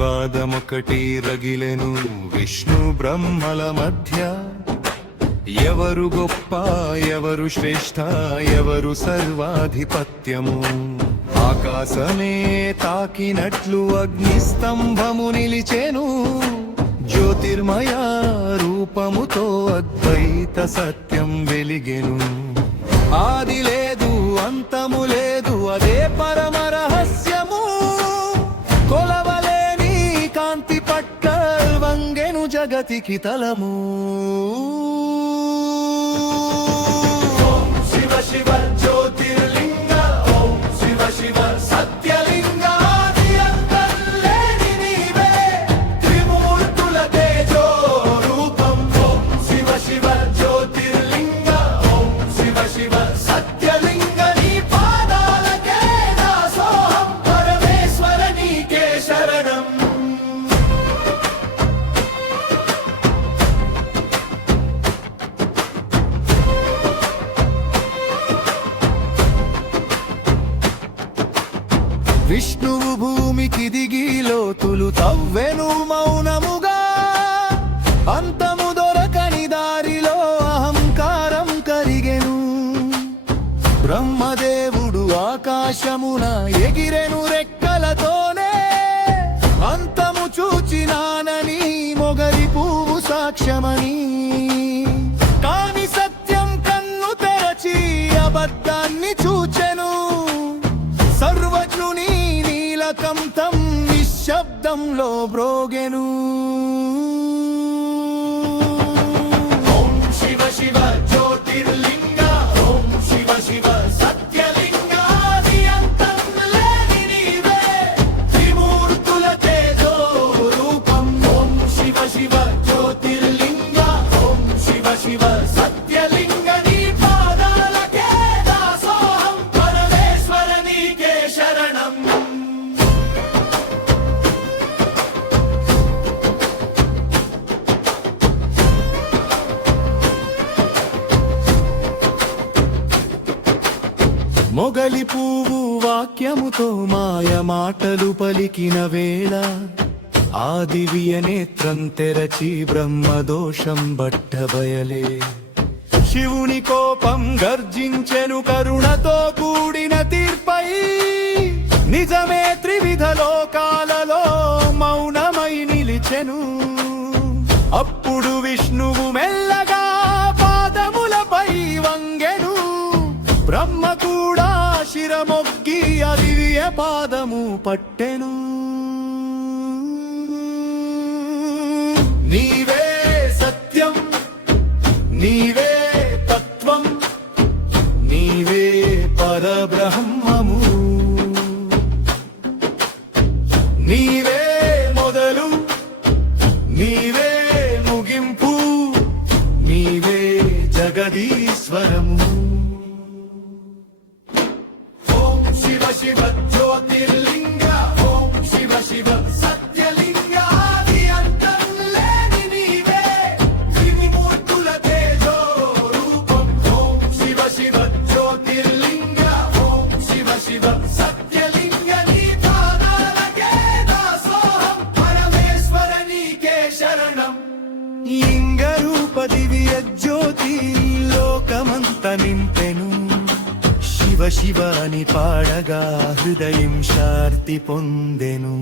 వివాదమొకటి రగిలెను విష్ణు బ్రహ్మల మధ్య. ఎవరు గొప్ప ఎవరు శ్రేష్ఠ ఎవరు సర్వాధిపత్యము. ఆకాశమే తాకినట్లు అగ్నిస్తంభము నిలిచెను. జ్యోతిర్మయ రూపముతో అద్వైత సత్యం వెలిగెను. ఆది లేదు అంతము లేదు అదే పరమ రహస్యము. కొలవలేని కాంతి పట్ల వంగెను జగతికి తలము. శివ శివ జ్యోతిర్లింగ ఓం శివ శివ సత్యలింగ. విష్ణువు భూమికి దిగి లోతులు తవ్వెను మౌనముగా. అంతము దొరకని దారిలో అహంకారం కరిగెను. బ్రహ్మదేవుడు ఆకాశమున ఎగిరెను రెక్కలతోనే. అంతము చూచినానని మొగలి పువ్వు సాక్ష్యమని. కాని సత్యం కన్ను తెరచి అబద్ధాన్ని చూచెను. సర్వజ్ఞుని నీలకంఠం నిశ్శబ్దంలో బ్రోగెను. ఓం శివ శివ జ్యోతిర్లింగ ఓం శివ శివ సత్యలింగ. ఆది అంతం లేని నీవే త్రిమూర్తుల తేజో రూపం. ఓం శివ శివ జ్యోతిర్లింగ ఓం శివ శివ సత్యలింగ. మొగలి పువ్వు వాక్యముతో మాయ మాటలు పలికిన వేళ. ఆ దివ్య నేత్రం తెరచి బ్రహ్మదోషం బట్టబయలే. శివుని కోపం గర్జించెను కరుణతో కూడిన తీర్పై. నిజమే త్రివిధ లోకాలలో మౌనమై నిలిచెను. అప్పుడు విష్ణువు మెల్లగా పాదములపై వంగెను. బ్రహ్మ కూడా శిరమొగ్గి అదివ్య పాదము పట్టెను. నీవే సత్యం నీవే తత్వం నీవే పరబ్రహ్మము. నీవే మొదలు నీవే ముగింపు నీవే జగదీశ్వరము. ఓం శివ శివ జ్యోతిర్లింగ ఓం శివ శివ సత్యలింగ. ఆది అంతం లేని నీవే త్రిమూర్తుల తేజో రూపం. ఓం శివ శివ జ్యోతిర్లింగ ఓం శివ శివ సత్యలింగ. నీ పాదాలకే దాసోహం పరమేశ్వర నీకే శరణం. లింగ రూప దివ్య జ్యోతి లోకమంత నింపెను. శివ శివ అని పాడగా హృదయం శాంతి పొందెను.